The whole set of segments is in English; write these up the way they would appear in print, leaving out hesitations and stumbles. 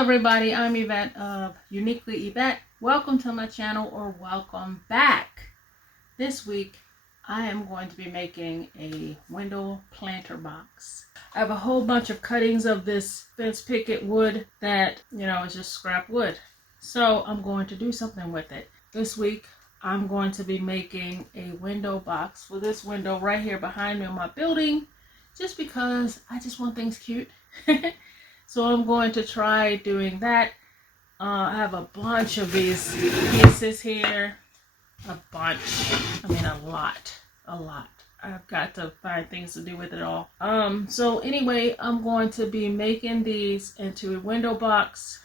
everybody, I'm Yvette of Uniquely Yvette. Welcome to my channel, or welcome back. This week I am going to be making a window planter box. I have a whole bunch of cuttings of this fence picket wood that, is just scrap wood. So I'm going to do something with it. This week I'm going to be making a window box for this window right here behind me in my building, just because I just want things cute. So I'm going to try doing that. I have a bunch of these pieces here. A lot. I've got to find things to do with it all. So anyway, I'm going to be making these into a window box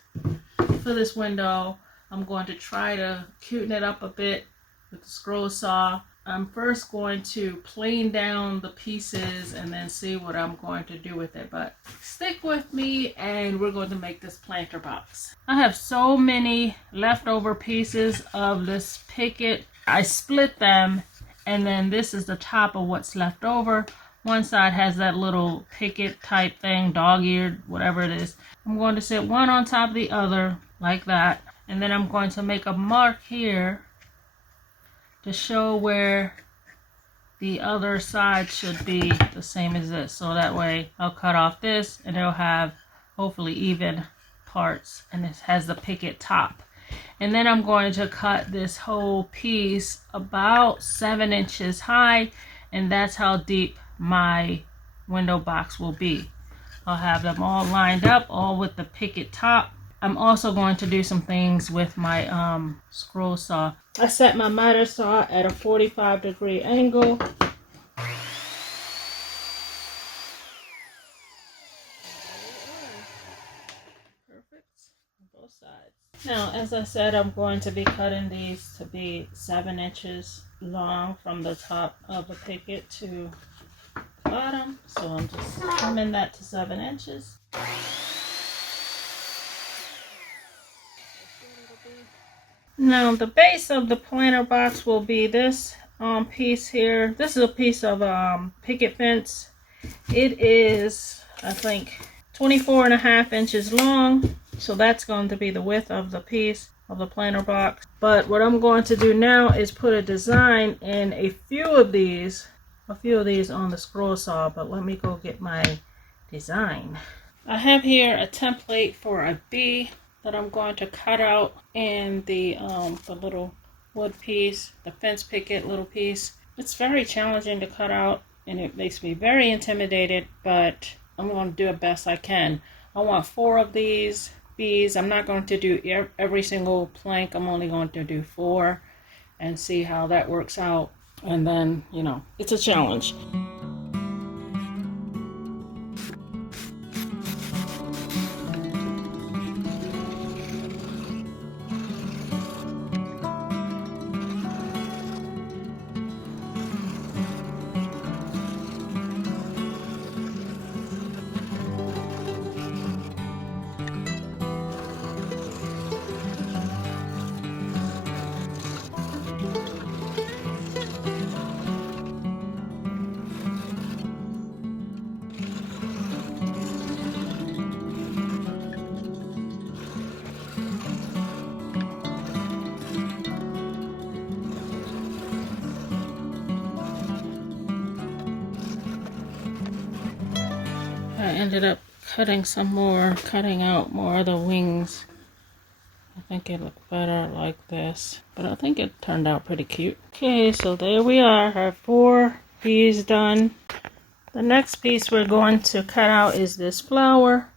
for this window. I'm going to try to cuten it up a bit with the scroll saw. I'm first going to plane down the pieces and then see what I'm going to do with it. But stick with me and we're going to make this planter box. I have so many leftover pieces of this picket. I split them, and then this is the top of what's left over. One side has that little picket type thing, dog-eared, whatever it is. I'm going to sit one on top of the other like that. And then I'm going to make a mark here to show where the other side should be the same as this. So that way I'll cut off this and it'll have hopefully even parts, and this has the picket top. And then I'm going to cut this whole piece about 7 inches high, and that's how deep my window box will be. I'll have them all lined up, all with the picket top. I'm also going to do some things with my scroll saw. I set my miter saw at a 45-degree angle. Perfect. On both sides. Now, as I said, I'm going to be cutting these to be 7 inches long from the top of the picket to the bottom. So I'm just trimming that to 7 inches. Now the base of the planter box will be this piece here. This is a piece of picket fence. It is, I think, 24.5 inches long. So that's going to be the width of the piece of the planter box. But what I'm going to do now is put a design in a few of these on the scroll saw. But let me go get my design. I have here a template for a bee that I'm going to cut out in the little wood piece, the fence picket little piece. It's very challenging to cut out and it makes me very intimidated, but I'm going to do it best I can. I want 4 of these bees. I'm not going to do every single plank. I'm only going to do 4 and see how that works out. And then, it's a challenge. I ended up cutting out more of the wings. I think it looked better like this, but I think it turned out pretty cute. Okay, so there we are. I have 4 bees done. The next piece we're going to cut out is this flower.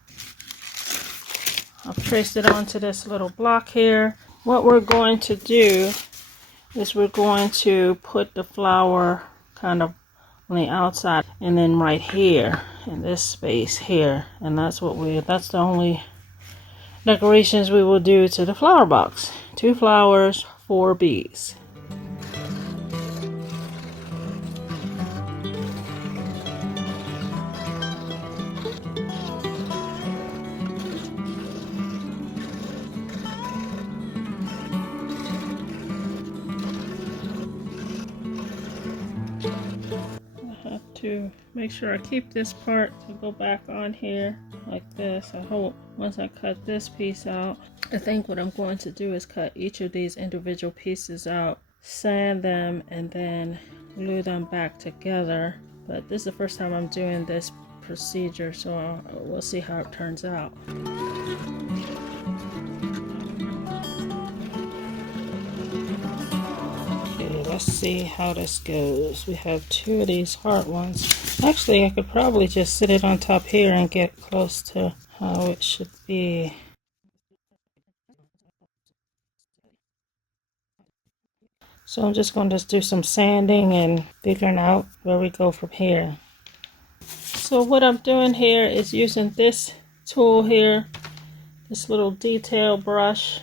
I've traced it onto this little block here. What we're going to do is we're going to put the flower kind of on the outside, and then right here in this space here, and that's the only decorations we will do to the flower box. 2 flowers, 4 bees. To make sure I keep this part to go back on here. like this. I hope once I cut this piece out, I think what I'm going to do is cut each of these individual pieces out, sand them, and then glue them back together. But this is the first time I'm doing this procedure, so we'll see how it turns out. Okay, let's see how this goes. We have 2 of these hard ones. Actually, I could probably just sit it on top here and get close to how it should be. So I'm just going to do some sanding and figuring out where we go from here. So what I'm doing here is using this tool here, this little detail brush.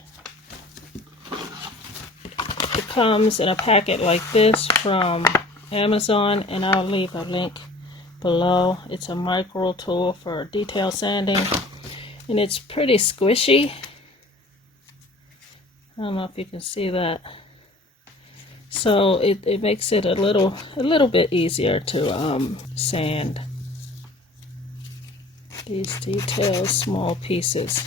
It comes in a packet like this from Amazon, and I'll leave a link below. It's a micro tool for detail sanding, and it's pretty squishy. I don't know if you can see that. So it makes it a little bit easier to sand these details, small pieces.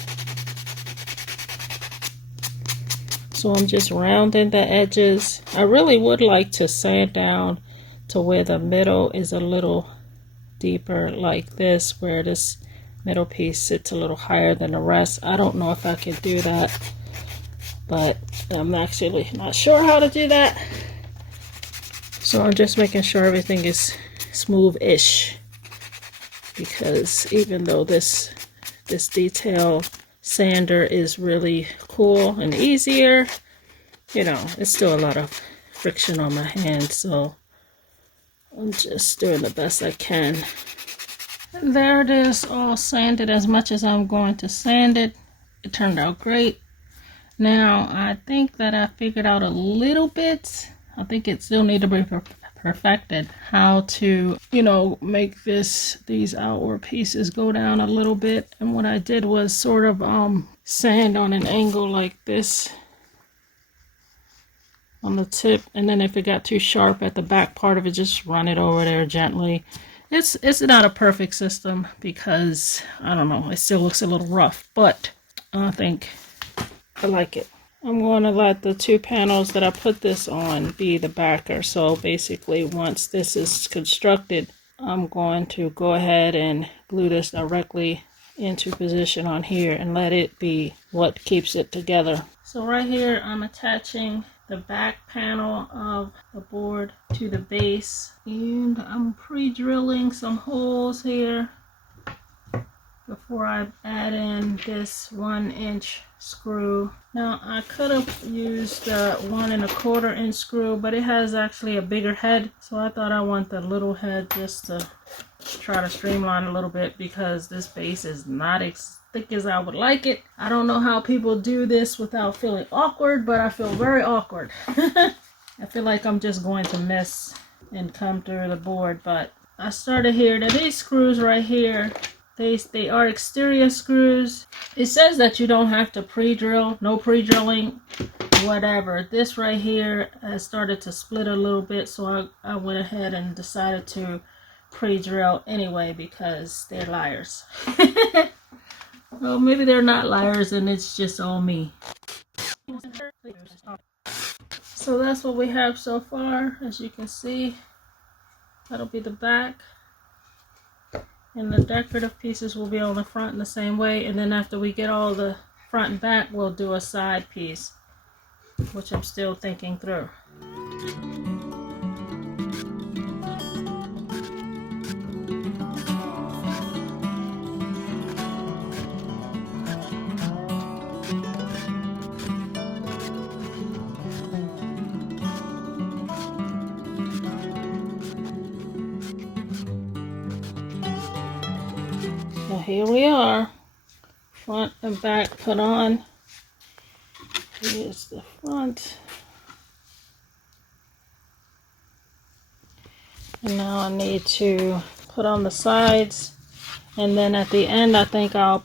So I'm just rounding the edges. I really would like to sand down to where the middle is a little deeper, like this, where this middle piece sits a little higher than the rest. I don't know if I can do that, but I'm actually not sure how to do that. So I'm just making sure everything is smooth-ish, because even though this detail sander is really cool and easier, you know, it's still a lot of friction on my hand, so I'm just doing the best I can. And there it is, all sanded as much as I'm going to sand it. It turned out great. Now I think that I figured out a little bit. I think it still needs to be perfected, how to, you know, make these outward pieces go down a little bit. And what I did was sort of sand on an angle like this on the tip, and then if it got too sharp at the back part of it, just run it over there gently. It's not a perfect system because, I don't know, it still looks a little rough, but I think I like it. I'm going to let the 2 panels that I put this on be the backer. So basically, once this is constructed, I'm going to go ahead and glue this directly into position on here and let it be what keeps it together. So right here, I'm attaching the back panel of the board to the base, and I'm pre-drilling some holes here before I add in this 1-inch screw. Now I could have used the 1 1/4 inch screw, but it has actually a bigger head, so I thought I want the little head just to try to streamline a little bit, because this base is not as thick as I would like it. I don't know how people do this without feeling awkward, but I feel very awkward. I feel like I'm just going to miss and come through the board, but I started here. Now these screws right here, they are exterior screws. It says that you don't have to pre-drill, no pre-drilling, whatever. This right here has started to split a little bit, so I went ahead and decided to pre-drill anyway, because they're liars. Well, maybe they're not liars and it's just all me. So that's what we have so far. As you can see, that'll be the back. And the decorative pieces will be on the front in the same way. And then after we get all the front and back, we'll do a side piece, which I'm still thinking through. So here we are, front and back put on. Here's the front. And now I need to put on the sides, and then at the end I think I'll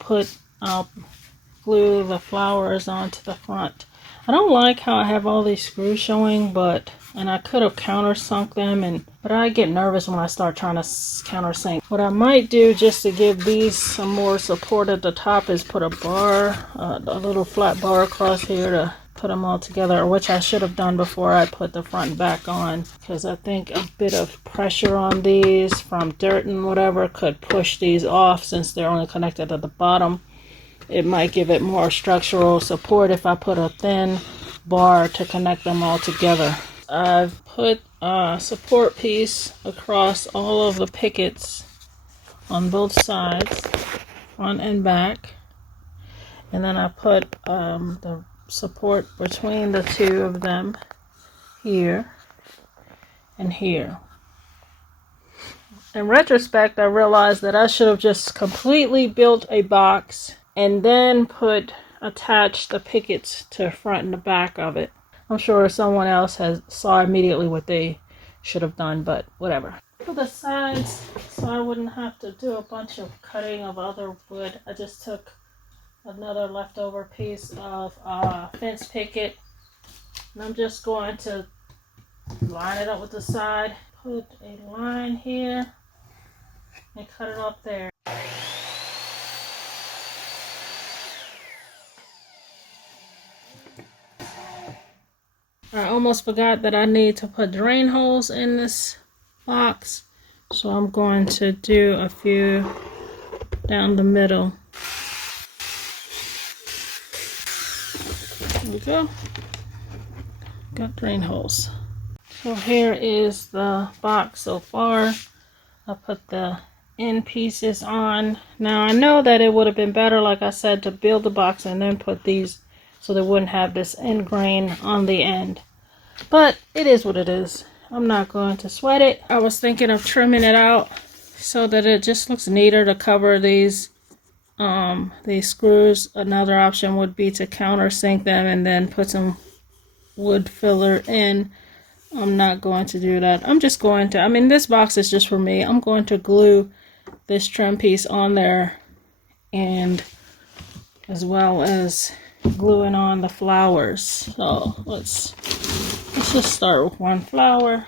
glue the flowers onto the front. I don't like how I have all these screws showing, and I could have countersunk them, but I get nervous when I start trying to countersink. What I might do just to give these some more support at the top is put a bar, a little flat bar across here to put them all together, which I should have done before I put the front and back on, because I think a bit of pressure on these from dirt and whatever could push these off since they're only connected at the bottom. It might give it more structural support if I put a thin bar to connect them all together. I've put a support piece across all of the pickets on both sides, front and back. And then I put the support between the two of them here and here. In retrospect, I realized that I should have just completely built a box and then attach the pickets to the front and the back of it. I'm sure someone else saw immediately what they should have done, but whatever. For the sides, so I wouldn't have to do a bunch of cutting of other wood, I just took another leftover piece of fence picket, and I'm just going to line it up with the side, put a line here, and cut it up there. I almost forgot that I need to put drain holes in this box, so I'm going to do a few down the middle. There we go. Got drain holes. So here is the box so far. I put the end pieces on. Now I know that it would have been better, like I said, to build the box and then put these so they wouldn't have this end grain on the end. But it is what it is. I'm not going to sweat it. I was thinking of trimming it out so that it just looks neater to cover these screws. Another option would be to countersink them and then put some wood filler in. I'm not going to do that. I'm just going to, this box is just for me. I'm going to glue this trim piece on there, and as well as gluing on the flowers. So let's just start with one flower.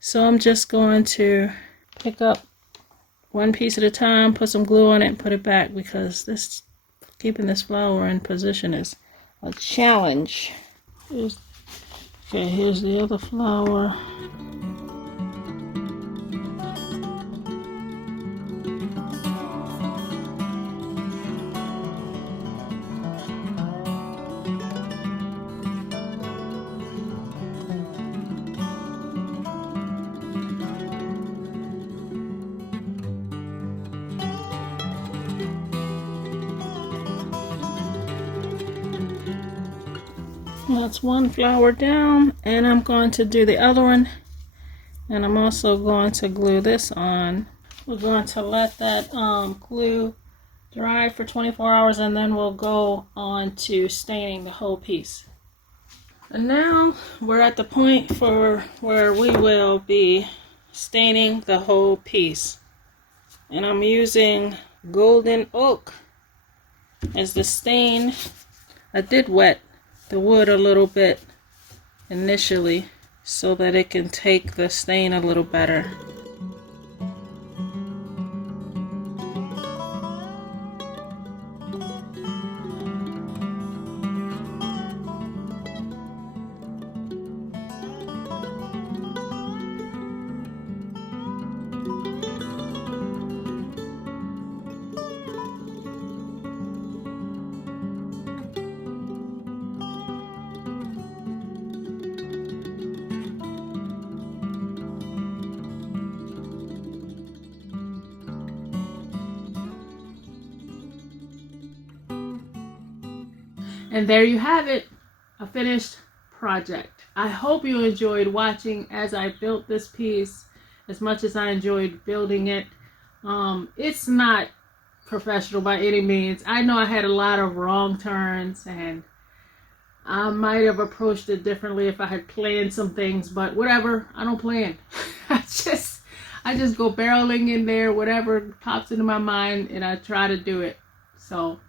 So I'm just going to pick up one piece at a time, put some glue on it, and put it back, because keeping this flower in position is a challenge. Here's the other flower. That's one flower down, and I'm going to do the other one, and I'm also going to glue this on. We're going to let that glue dry for 24 hours, and then we'll go on to staining the whole piece. And now we're at the point where we will be staining the whole piece, and I'm using golden oak as the stain. I did wet the wood a little bit initially so that it can take the stain a little better. And there you have it, a finished project. I hope you enjoyed watching as I built this piece as much as I enjoyed building it. It's not professional by any means. I know I had a lot of wrong turns, and I might have approached it differently if I had planned some things, but whatever, I don't plan. I just go barreling in there, whatever pops into my mind, and I try to do it. So,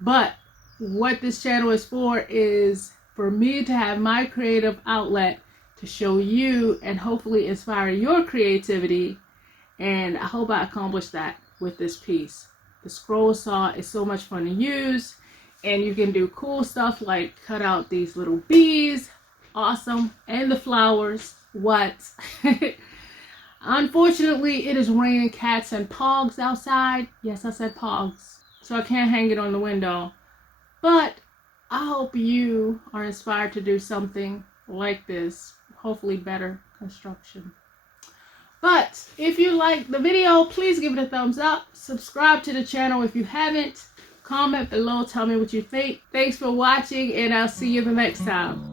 but what this channel is for is for me to have my creative outlet to show you and hopefully inspire your creativity. And I hope I accomplished that with this piece. The scroll saw is so much fun to use, and you can do cool stuff like cut out these little bees. Awesome. And the flowers. What? Unfortunately, it is raining cats and pogs outside. Yes, I said pogs. So I can't hang it on the window. But I hope you are inspired to do something like this. Hopefully better construction. But if you like the video, please give it a thumbs up. Subscribe to the channel if you haven't. Comment below, tell me what you think. Thanks for watching, and I'll see you the next time.